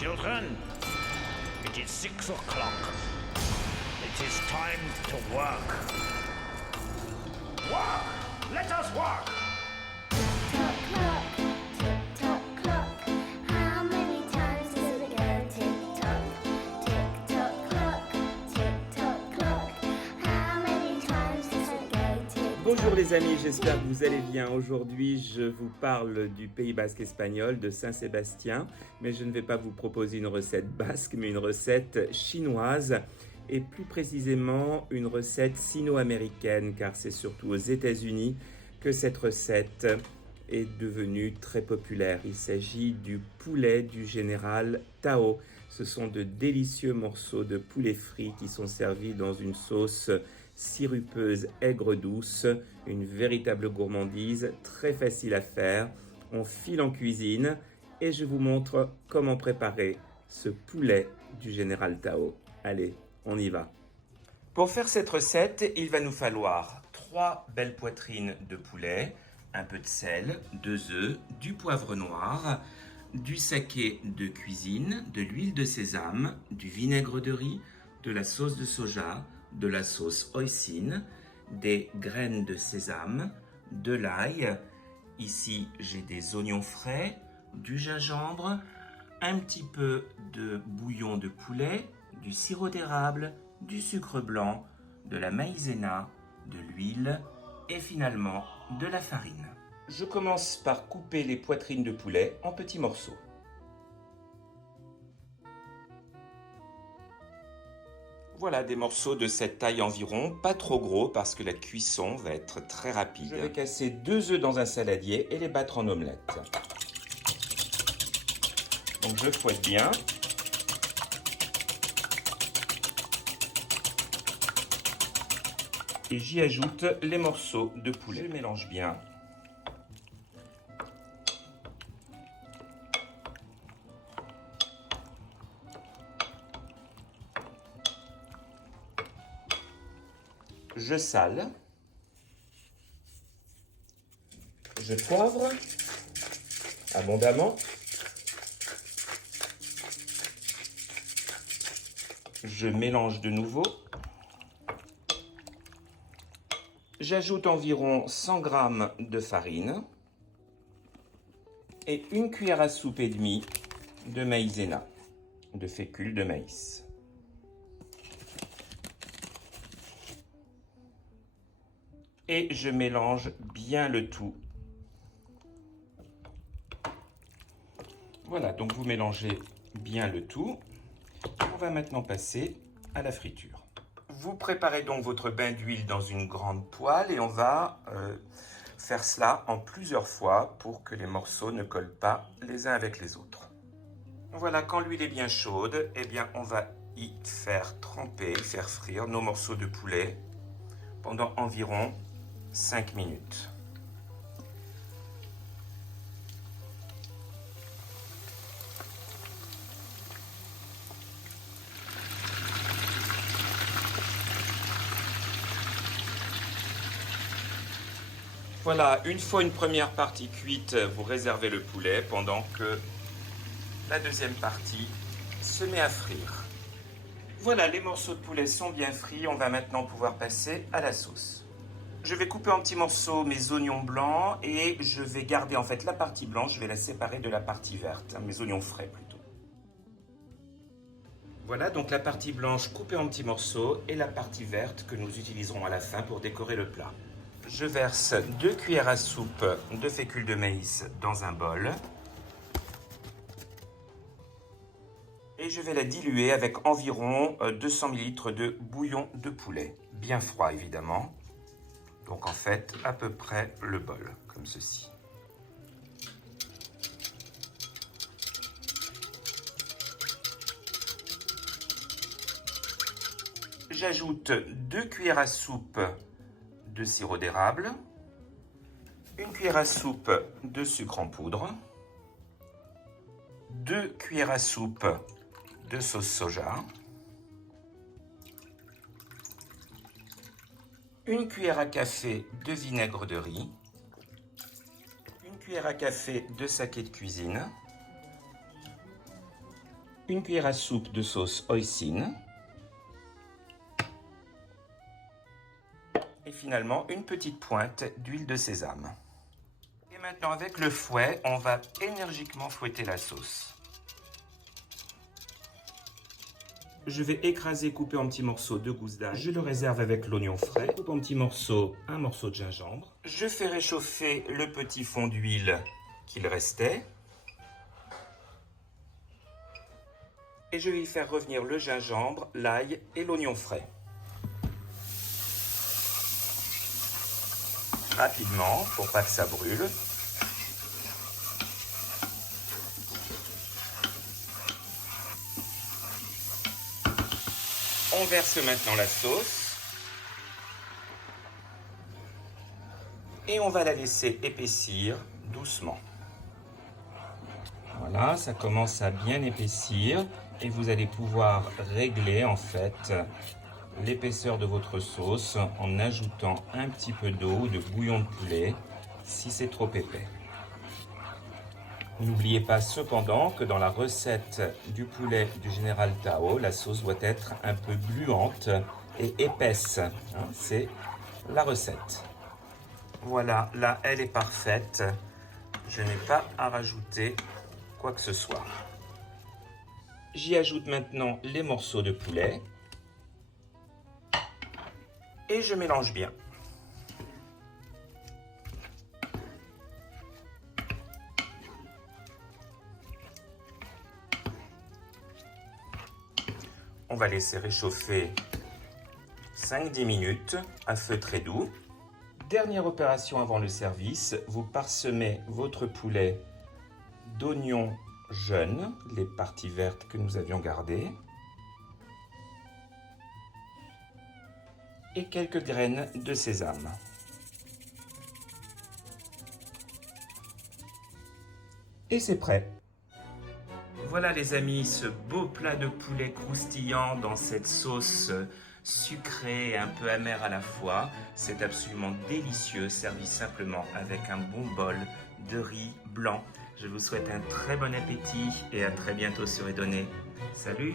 Children, it is 6 o'clock. It is time to work. Work! Let us work! Tick-tock clock, tick-tock clock. How many times does it go tick-tock? Tick-tock clock, tick-tock clock. How many times does it go tick-tock? Bonjour les amis, j'espère que vous allez bien. Aujourd'hui, je vous parle du Pays basque espagnol, de Saint-Sébastien, mais je ne vais pas vous proposer une recette basque, mais une recette chinoise, et plus précisément une recette sino-américaine, car c'est surtout aux États-Unis que cette recette est devenue très populaire. Il s'agit du poulet du général Tao. Ce sont de délicieux morceaux de poulet frit qui sont servis dans une sauce sirupeuse aigre douce, une véritable gourmandise, très facile à faire. On file en cuisine et je vous montre comment préparer ce poulet du général Tao. Allez, on y va. Pour faire cette recette, il va nous falloir 3 belles poitrines de poulet, un peu de sel, 2 œufs, du poivre noir, du saké de cuisine, de l'huile de sésame, du vinaigre de riz, de la sauce de soja, de la sauce hoisin, des graines de sésame, de l'ail. Ici, j'ai des oignons frais, du gingembre, un petit peu de bouillon de poulet, du sirop d'érable, du sucre blanc, de la maïzena, de l'huile et finalement de la farine. Je commence par couper les poitrines de poulet en petits morceaux. Voilà des morceaux de cette taille environ, pas trop gros parce que la cuisson va être très rapide. Je vais casser 2 œufs dans un saladier et les battre en omelette. Donc je fouette bien. Et j'y ajoute les morceaux de poulet. Je mélange bien. Je sale. Je poivre abondamment. Je mélange de nouveau. J'ajoute environ 100 g de farine et 1 cuillère à soupe et demie de maïzena, de fécule de maïs. Et je mélange bien le tout. Voilà, donc vous mélangez bien le tout. On va maintenant passer à la friture. Vous préparez donc votre bain d'huile dans une grande poêle et on va faire cela en plusieurs fois pour que les morceaux ne collent pas les uns avec les autres. Voilà, quand l'huile est bien chaude, eh bien on va y faire tremper, faire frire nos morceaux de poulet pendant environ 5 minutes. Voilà, une fois une première partie cuite, vous réservez le poulet pendant que la deuxième partie se met à frire. Voilà, les morceaux de poulet sont bien frits, on va maintenant pouvoir passer à la sauce. Je vais couper en petits morceaux mes oignons blancs et je vais garder en fait la partie blanche, je vais la séparer de la partie verte, mes oignons frais plutôt. Voilà donc la partie blanche coupée en petits morceaux et la partie verte que nous utiliserons à la fin pour décorer le plat. Je verse 2 cuillères à soupe de fécule de maïs dans un bol. Et je vais la diluer avec environ 200 ml de bouillon de poulet. Bien froid évidemment. Donc en fait à peu près le bol, comme ceci. J'ajoute 2 cuillères à soupe de sirop d'érable, 1 cuillère à soupe de sucre en poudre, 2 cuillères à soupe de sauce soja, 1 cuillère à café de vinaigre de riz, 1 cuillère à café de saké de cuisine, une cuillère à soupe de sauce hoisin. Et finalement, une petite pointe d'huile de sésame. Et maintenant, avec le fouet, on va énergiquement fouetter la sauce. Je vais écraser, couper en petits morceaux deux gousses d'ail. Je le réserve avec l'oignon frais. Je coupe en petits morceaux un morceau de gingembre. Je fais réchauffer le petit fond d'huile qu'il restait. Et je vais y faire revenir le gingembre, l'ail et l'oignon frais. Rapidement, pour pas que ça brûle. On verse maintenant la sauce. Et on va la laisser épaissir doucement. Voilà, ça commence à bien épaissir et vous allez pouvoir régler en fait l'épaisseur de votre sauce en ajoutant un petit peu d'eau ou de bouillon de poulet si c'est trop épais. N'oubliez pas cependant que dans la recette du poulet du général Tao, la sauce doit être un peu gluante et épaisse. C'est la recette. Voilà, là elle est parfaite. Je n'ai pas à rajouter quoi que ce soit. J'y ajoute maintenant les morceaux de poulet. Et je mélange bien. On va laisser réchauffer 5-10 minutes à feu très doux. Dernière opération avant le service, vous parsemez votre poulet d'oignons jeunes, les parties vertes que nous avions gardées, et quelques graines de sésame. Et c'est prêt. Voilà les amis, ce beau plat de poulet croustillant dans cette sauce sucrée et un peu amère à la fois. C'est absolument délicieux, servi simplement avec un bon bol de riz blanc. Je vous souhaite un très bon appétit et à très bientôt sur Edonné. Salut!